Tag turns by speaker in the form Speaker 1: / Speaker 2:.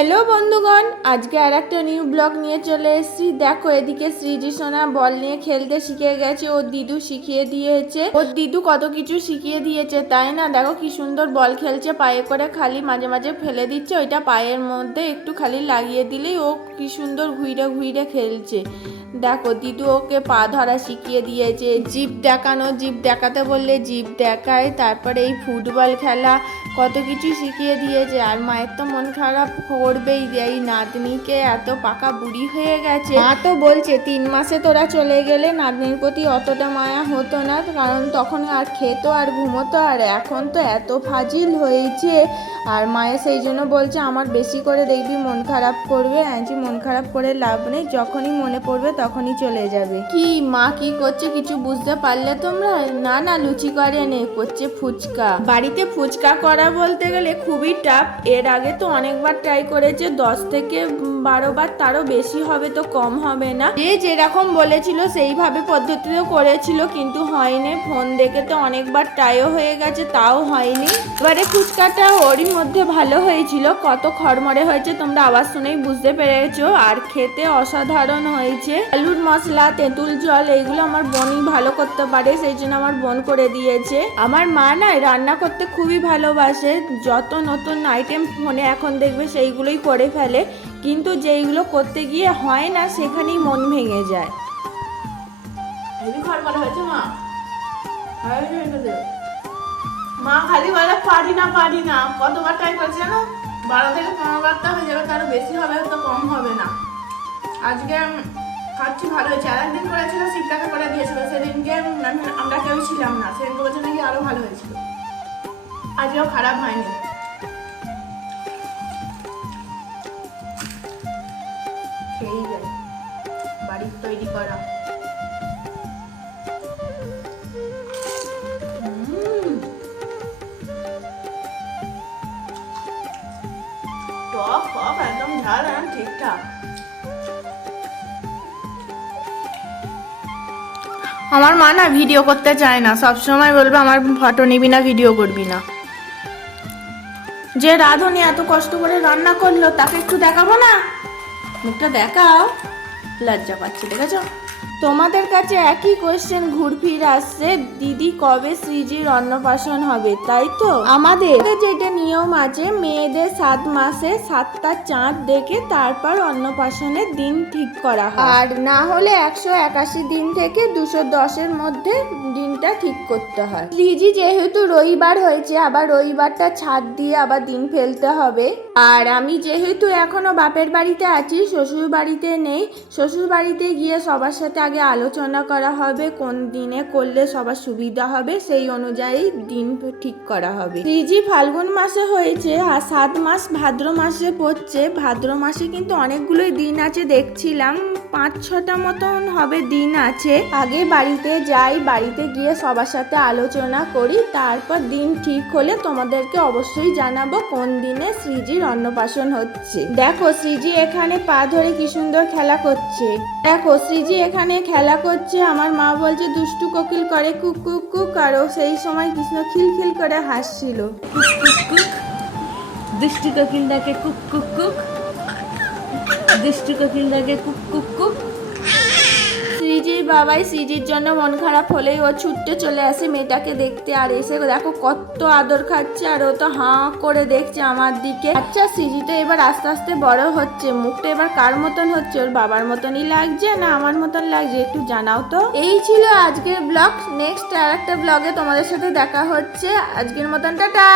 Speaker 1: Hello বন্ধুগণ, আজকে আর একটা নিউ ব্লগ নিয়ে চলে এসেছি। দেখো, এদিকে সৃজি সোনা বল নিয়ে খেলতে শিখে গেছে। ওর দিদু শিখিয়ে দিয়েছে। ওর দিদু কত কিছু শিখিয়ে দিয়েছে, তাই না? দেখো কি সুন্দর বল খেলছে। পায়ে করে খালি মাঝে মাঝে ফেলে দিচ্ছে। ওইটা পায়ের মধ্যে একটু খালি লাগিয়ে দিলেই ও কি সুন্দর ঘুরে ঘুরে খেলছে। দেখো, দিদু ওকে পা ধরা শিখিয়ে দিয়েছে। জিপ দেখানো জিপ দেখাতে বললে জিপ দেখায়। তারপরে এই ফুটবল খেলা কত কিছু শিখিয়ে দিয়েছে। আর মায়ের তো মন খারাপ। করবেই যে এই নাতনিকে এত পাকা বুড়ি হয়ে গেছে। মা তো বলছে তিন মাসে তোরা চলে গেলে নাতনির প্রতি অতটা মায়া হতো না কারণ তখন আর খেতো আর ঘুমোতো আর এখন তো এত ফাজিল হয়েছে। আর মায়ে সেই জন্য বলছে আমার বেশি করে দেখবি মন খারাপ করবে আনছি মন খারাপ করে লাভ নেই যখনই মনে পড়বে তখনই চলে যাবে। কি মা কি করছে কিছু বুঝতে পারলে তোমরা? না না লুচি করে নে করছে ফুচকা। বাড়িতে ফুচকা করা বলতে গেলে খুবই টাফ এর আগে তো অনেকবার ট্রাই করেছে দশ থেকে বারো বার তারও বেশি হবে তো কম হবে না। যে যেরকম বলেছিল, সেইভাবে পদ্ধতিতে করেছিল, কিন্তু হয়নি। ফোন দেখে তো অনেকবার ট্রাইও হয়ে গেছে, তাও হয়নি। এবারে ফুচকাটা ওরই মধ্যে ভালো হয়েছিল। কত খড়মড়ে হয়েছে, তোমরা আওয়াজ শুনেই বুঝতে পেরেছ। আর খেতে অসাধারণ হয়েছে। আলুর মশলা, তেঁতুল জল, এইগুলো আমার বোনই ভালো করতে পারে, সেই জন্য আমার বোন করে দিয়েছে। আমার মা না রান্না করতে খুবই ভালোবাসে। যত নতুন আইটেম ফোনে এখন দেখবে সেইগুলোই করে ফেলে, কিন্তু যেইগুলো করতে গিয়ে হয় না, সেখানেই মন ভেঙে যায়।
Speaker 2: মা। খালি বলে, পারি না পারি না। কতবার ট্রাই করছে জানো? বারো থেকে পনেরো বারটা হয়ে যাবে, তারও বেশি হবে তো কম হবে না। আজকে খাচ্ছি ভালো হয়েছে। আর একদিন করেছিল শিবটাকে করে দিয়েছিল। সেদিনকে আমরা কেউ ছিলাম না। সেদিনকে বলছে নাকি আরও ভালো হয়েছিল। আজকেও খারাপ হয়নি। তৈরি করা। ঠিকঠাক। আমার মা না ভিডিও করতে চায় না। সব সময় বলবে, আমার ফটো নিবি না ভিডিও করবি না। যে রাধুনি এত কষ্ট করে রান্না করল, তাকে একটু দেখাবো না? মুখটা দেখাও। লজ্জা পাচ্ছি দেখেছো
Speaker 1: তোমাদের কাছে একই কোশ্চেন ঘুরফির আসছে দিদি কবে শ্রীজির অন্নপ্রাশন হবে? তাই তো? আমাদের যেটা নিয়ম আছে মেয়েদের সাত মাসে সাতটা চাঁদ দেখে তারপর অন্নপ্রাশনের দিন ঠিক করা হয়। আর না হলে একশো একাশি দিন থেকে দুশো দশের মধ্যে দিনটা ঠিক করতে হয়। শ্রীজি যেহেতু রবিবার হয়েছে আবার রবিবারটা ছাদ দিয়ে আবার দিন ফেলতে হবে। আর আমি যেহেতু এখনও বাপের বাড়িতে আছি শ্বশুর বাড়িতে নেই শ্বশুর বাড়িতে গিয়ে সবার সাথে আগে আলোচনা করা হবে, কোন দিনে করলে সবার সুবিধা হবে, সেই অনুযায়ী দিন ঠিক করা হবে। শ্রীজি ফাল্গুন মাসে হয়েছে আর সাত মাস ভাদ্র মাসে পড়ছে। ভাদ্র মাসে কিন্তু অনেকগুলোই দিন আছে, দেখছিলাম। পাঁচ ছটা মতন হবে দিন আছে। আগে বাড়িতে যাই, বাড়িতে গিয়ে সবার সাথে আলোচনা করি, তারপর দিন ঠিক হলে তোমাদেরকে অবশ্যই জানাব কোন দিনে শ্রীজির অন্নপ্রাশন হচ্ছে। দেখো, শ্রীজি এখানে পা ধরে কি সুন্দর খেলা করছে। দেখো, শ্রীজি এখানে খেলা করছে, আমার মা বলছে, দুষ্টু কোকিল করে, কুক কুক কুক। আর সেই সময় কৃষ্ণ খিলখিল করে হাসছিল। কুক কুক কুক।
Speaker 2: দৃষ্টি কোকিল ডাকে কুক কুক কুক। দৃষ্টি কোকিল ডাকে কুক কুক কুক
Speaker 1: শ্রীজির বাবাই শ্রীজির জন্য মন খারাপ হলেই ও ছুটতে চলে আসে মেয়েটাকে দেখতে। আর এসে দেখো কত আদর খাচ্ছে, আর ও তো হাঁ করে দেখছে আমার দিকে। আচ্ছা শ্রীজি তো এবার আস্তে আস্তে বড় হচ্ছে। মুখটা এবার কার মতন হচ্ছে? ওর বাবার মতনই লাগছে না আমার মতন লাগছে? একটু জানাও তো। এই ছিল আজকের ব্লগ। নেক্সট আর একটা ব্লগে তোমাদের সাথে দেখা হচ্ছে। আজকের মতন, টাটা!